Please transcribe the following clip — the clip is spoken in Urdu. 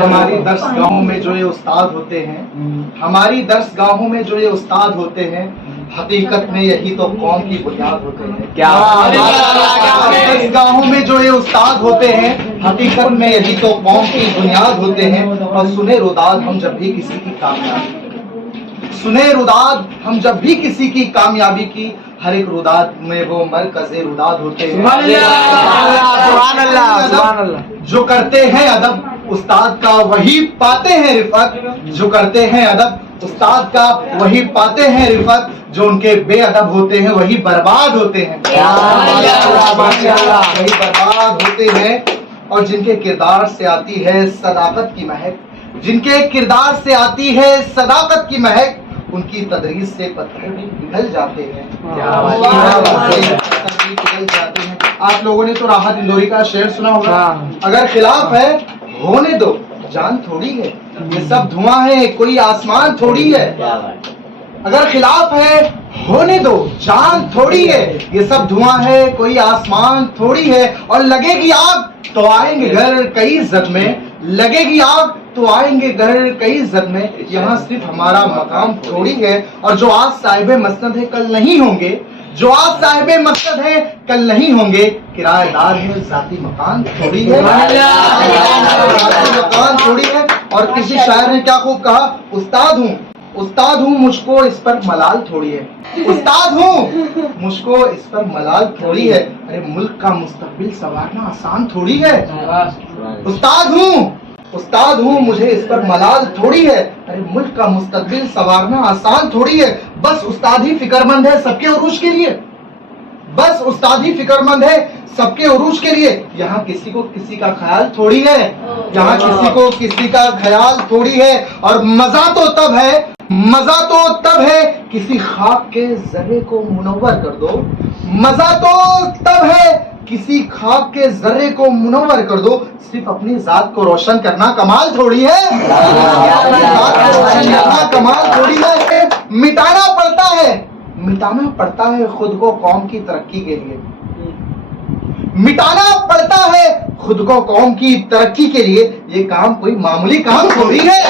ہماری درس گاہوں میں جو یہ استاد ہوتے ہیں، ہماری درس گاہوں میں جو یہ استاد ہوتے ہیں، حقیقت میں یہی تو قوم کی بنیاد ہوتے ہیں. درس گاہوں میں جو یہ استاد ہوتے ہیں، حقیقت میں یہی تو قوم کی بنیاد ہوتے ہیں. اور سنے روداد ہم جب بھی کسی کی کامیابی سنے روداد ہم جب بھی کسی کی کامیابی کی، ہر ایک روداد میں وہ مرکز روداد ہوتے ہیں. جو کرتے ہیں ادب استاد کا وہی پاتے ہیں رفعت، جو کرتے ہیں ادب استاد کا وہی پاتے ہیں رفعت، جو ان کے بے ادب ہوتے ہیں وہی برباد ہوتے ہیں. وہی برباد ہوتے ہیں. اور جن کے کردار سے آتی ہے صداقت کی مہک، جن کے کردار سے آتی ہے صداقت کی مہک، ان کی تدریس سے پتھر بھی پگھل جاتے ہیں. آپ لوگوں نے تو راحت اندوری کا شعر سنا ہوگا، اگر خلاف ہے ہونے دو جان تھوڑی ہے، یہ سب دھواں ہے کوئی آسمان تھوڑی ہے. اگر خلاف ہے ہونے دو جان تھوڑی ہے، یہ سب دھواں ہے کوئی آسمان تھوڑی ہے. اور لگے گی آگ تو آئیں گے گھر کئی زخمیں، لگے گی آگ تو آئیں گے گھر کئی زخمیں. یہاں صرف ہمارا مقام تھوڑی ہے، اور جو آج صاحب مسند ہے کل نہیں ہوں گے، جو آج صاحب مسند ہے کل نہیں ہوں گے. کرایہ دار ہے ذاتی مکان تھوڑی ہے، مکان تھوڑی ہے. اور کسی شاعر نے کیا خوب کہا، استاد ہوں مجھ کو اس پر ملال تھوڑی ہے. استاد ہوں مجھ کو اس پر ملال تھوڑی ہے. ارے ملک کا مستقبل سنوارنا آسان تھوڑی ہے. استاد ہوں مجھے اس پر ملال تھوڑی ہے. ارے ملک کا مستقبل سنوارنا آسان تھوڑی ہے. بس استاد ہی فکر مند ہے سب کے عروج کے لیے، بس استاد ہی فکر مند ہے سب کے عروج کے لیے. یہاں کسی کو کسی کا خیال تھوڑی ہے، یہاں کسی کو کسی کا خیال تھوڑی ہے. اور مزہ تو تب ہے کسی خاک کے ذرے کو منور کر دو. مزہ تو تب ہے کسی خاک کے ذرے کو منور کر دو. صرف اپنی ذات کو روشن کرنا کمال تھوڑی ہے، کمال تھوڑی ہے. مٹانا پڑتا ہے خود کو قوم کی ترقی کے لیے، مٹانا پڑتا ہے خود کو قوم کی ترقی کے لیے. یہ کام کوئی معمولی کام تھوڑی ہے.